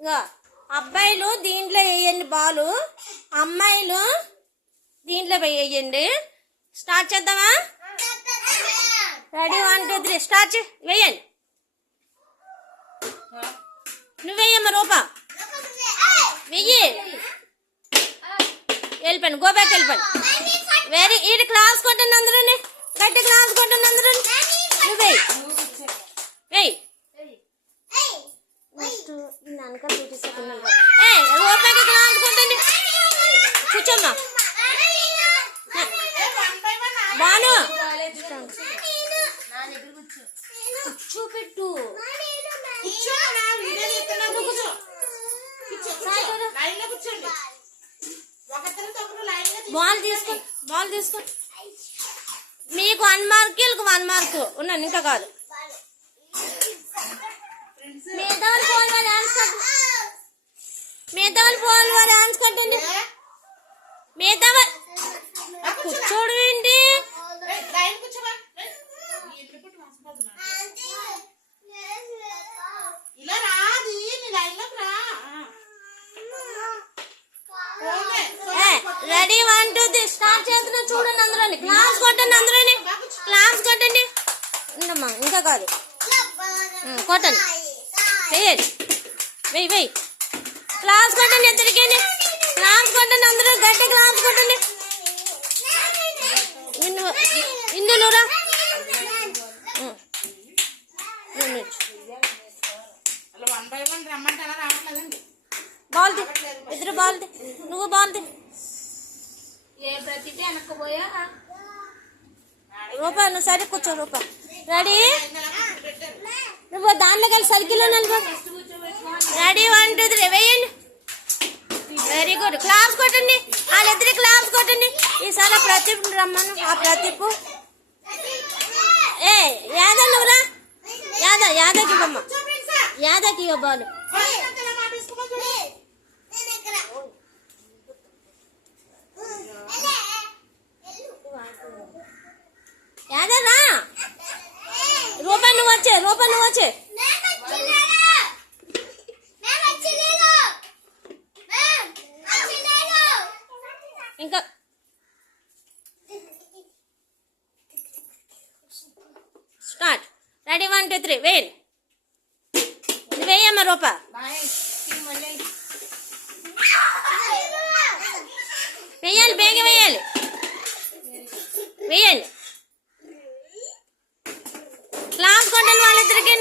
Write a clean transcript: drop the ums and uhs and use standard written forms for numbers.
ఇగో అబ్బాయిలు దీంట్లో వేయండి బాలు, అమ్మాయిలు దీంట్లో వేయండి. స్టార్ట్ చేద్దామా? రెడీ 1 2 3 స్టార్ట్ వేయండి. నువ్వేయమ్మా రూపా, వెయ్యి. వెళ్ళిపోయాను, గో బ్యాక్ వెళ్ళిపోయాను. వెరీ ఈడు క్లాస్ కొట్టండి అందరూ, గట్టి క్లాస్ కొట్టండి అందరూ. నువ్వే వెయ్యి. రూపాయికి క్లాస్ కొట్టండి. కూర్చోమ్మా బాను, కూర్చోపెట్టు. బాల్ తీసుకో, బాల్ తీసుకో. మీకు 1 మార్క్, వీళ్ళకి 1 మార్క్. ఉన్నాను ఇంకా కాదు. మిగతా వాళ్ళు పోల్ వారు డాన్స్ కట్టండి. మిగతా కూర్చోడు ఏంటి? రెడీ 1 2 3 స్టార్ట్ చేస్తున్నా. చూడండి అందరూ, క్లాస్ కొట్టండి అందరూ, క్లాస్ కొట్టండి. ఉండమ్మా ఇంకా కాదు, కొట్టండి. వెయ్యండి, వెయ్యి. క్లాస్ కొట్టండి ఇద్దరికి, క్లాస్ కొట్టండి అందరూ, గట్టి క్లాస్ కొట్టండి. ఇందులోరా బాల్ ది, ఇద్దరు బాల్ ది, నువ్వు బాల్ ది. రూపా నువ్వు సరే కూర్చో. రూపా రెడీ, నువ్వు దాంట్లో కలిసి సర్కిల్లో నిలబో. రెడీ 1 2 3 వేయండి. వెరీ గుడ్, క్లాస్ కొట్టండి. వాళ్ళిద్దరి క్లాస్ కొట్టండి. ఈసారి ప్రదీప్ రమ్మను. ఆ ప్రదీప్ యాదా నువ్వురా, యాదాకి బొమ్మ, యాదాకి బాలు. యాదరా రూపా నువ్వు వచ్చే, ఇంకా స్టార్ట్. రెడీ 1 2 3 వేయండి. వేయమ్మా రూపా. వేయాలి, బేగ వేయాలి. క్లాస్ కొట్టండి వాళ్ళిద్దరికి.